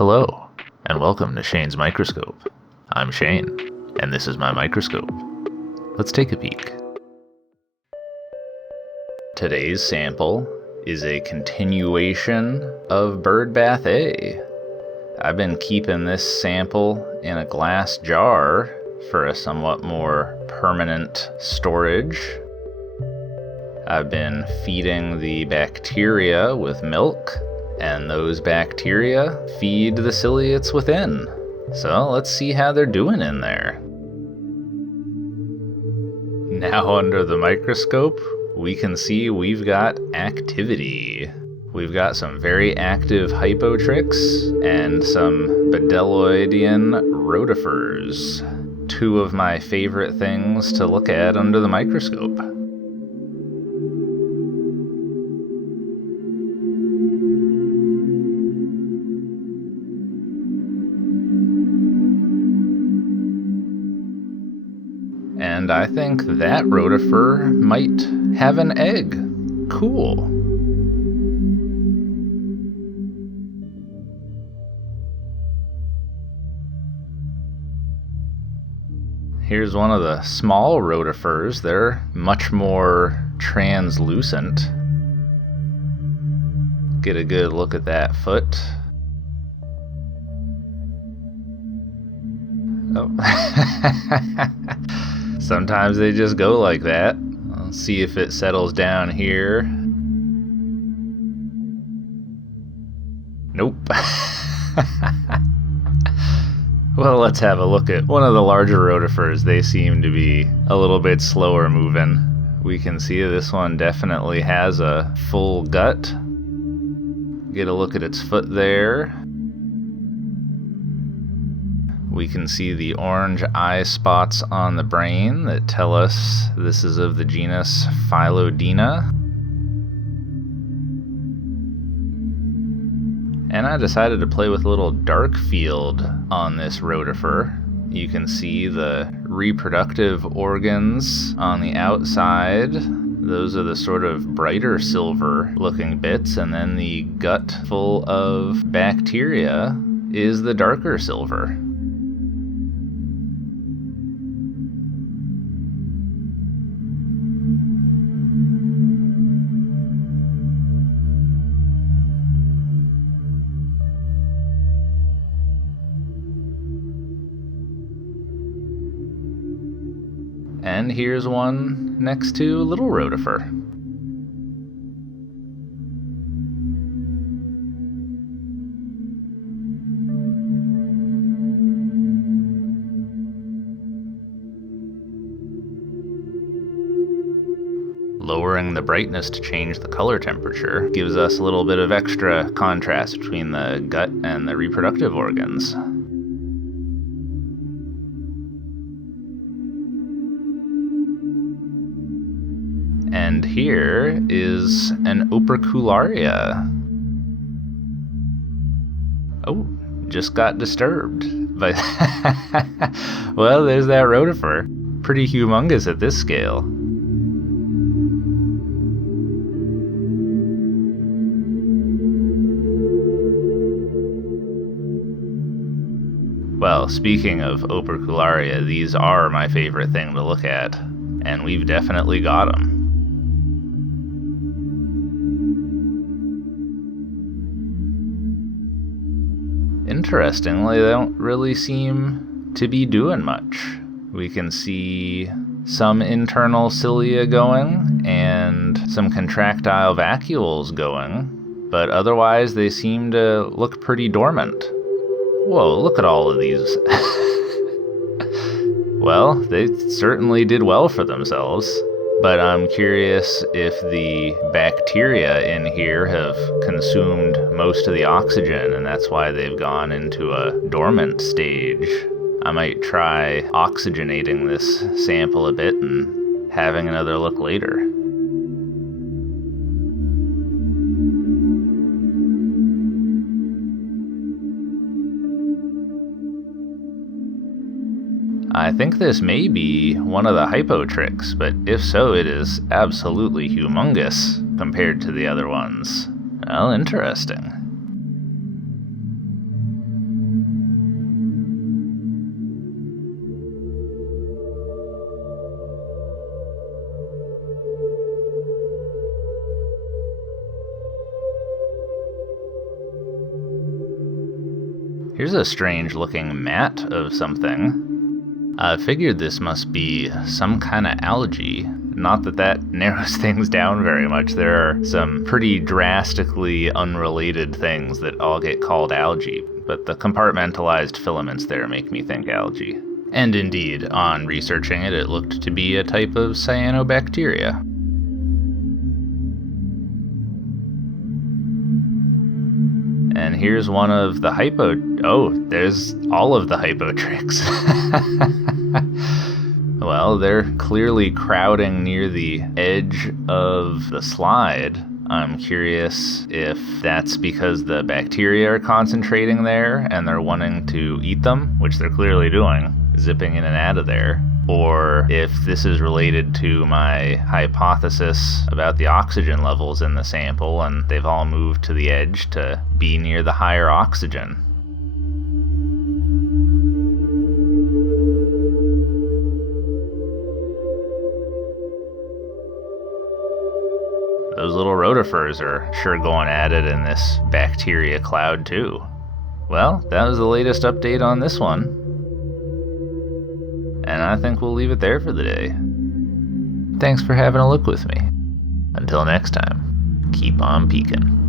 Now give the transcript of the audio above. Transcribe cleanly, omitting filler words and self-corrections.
Hello, and welcome to Shane's Microscope. I'm Shane, and this is my microscope. Let's take a peek. Today's sample is a continuation of Bird Bath A. I've been keeping this sample in a glass jar for a somewhat more permanent storage. I've been feeding the bacteria with milk, and those bacteria feed the ciliates within. So let's see how they're doing in there. Now under the microscope, we can see we've got activity. We've got some very active Hypotrics and some Bedelloidean Rotifers. Two of my favorite things to look at under the microscope. And I think that rotifer might have an egg. Cool. Here's one of the small rotifers. They're much more translucent. Get a good look at that foot. Oh. Sometimes they just go like that. I'll see if it settles down here. Nope. Well, let's have a look at one of the larger rotifers. They seem to be a little bit slower moving. We can see this one definitely has a full gut. Get a look at its foot there. We can see the orange eye spots on the brain that tell us this is of the genus Phyllodenna. And I decided to play with a little dark field on this rotifer. You can see the reproductive organs on the outside. Those are the sort of brighter silver looking bits, and then the gut full of bacteria is the darker silver. And here's one next to little rotifer. Lowering the brightness to change the color temperature gives us a little bit of extra contrast between the gut and the reproductive organs. And here is an Oprah Coolaria. Oh, just got disturbed. But well, there's that rotifer. Pretty humongous at this scale. Well, speaking of Oprah Coolaria, these are my favorite thing to look at. And we've definitely got them. Interestingly, they don't really seem to be doing much. We can see some internal cilia going and some contractile vacuoles going, but otherwise they seem to look pretty dormant. Whoa, look at all of these. Well, they certainly did well for themselves. But I'm curious if the bacteria in here have consumed most of the oxygen, and that's why they've gone into a dormant stage. I might try oxygenating this sample a bit and having another look later. I think this may be one of the Hypotrics, but if so, it is absolutely humongous compared to the other ones. Well, interesting. Here's a strange looking mat of something. I figured this must be some kind of algae. Not that that narrows things down very much. There are some pretty drastically unrelated things that all get called algae, but the compartmentalized filaments there make me think algae. And indeed, on researching it, it looked to be a type of cyanobacteria. And here's one of the there's all of the Hypotrics. Well, they're clearly crowding near the edge of the slide. I'm curious if that's because the bacteria are concentrating there and they're wanting to eat them, which they're clearly doing, zipping in and out of there. Or if this is related to my hypothesis about the oxygen levels in the sample and they've all moved to the edge to be near the higher oxygen. Those little rotifers are sure going at it in this bacteria cloud too. Well, that was the latest update on this one. And I think we'll leave it there for the day. Thanks for having a look with me. Until next time, keep on peeking.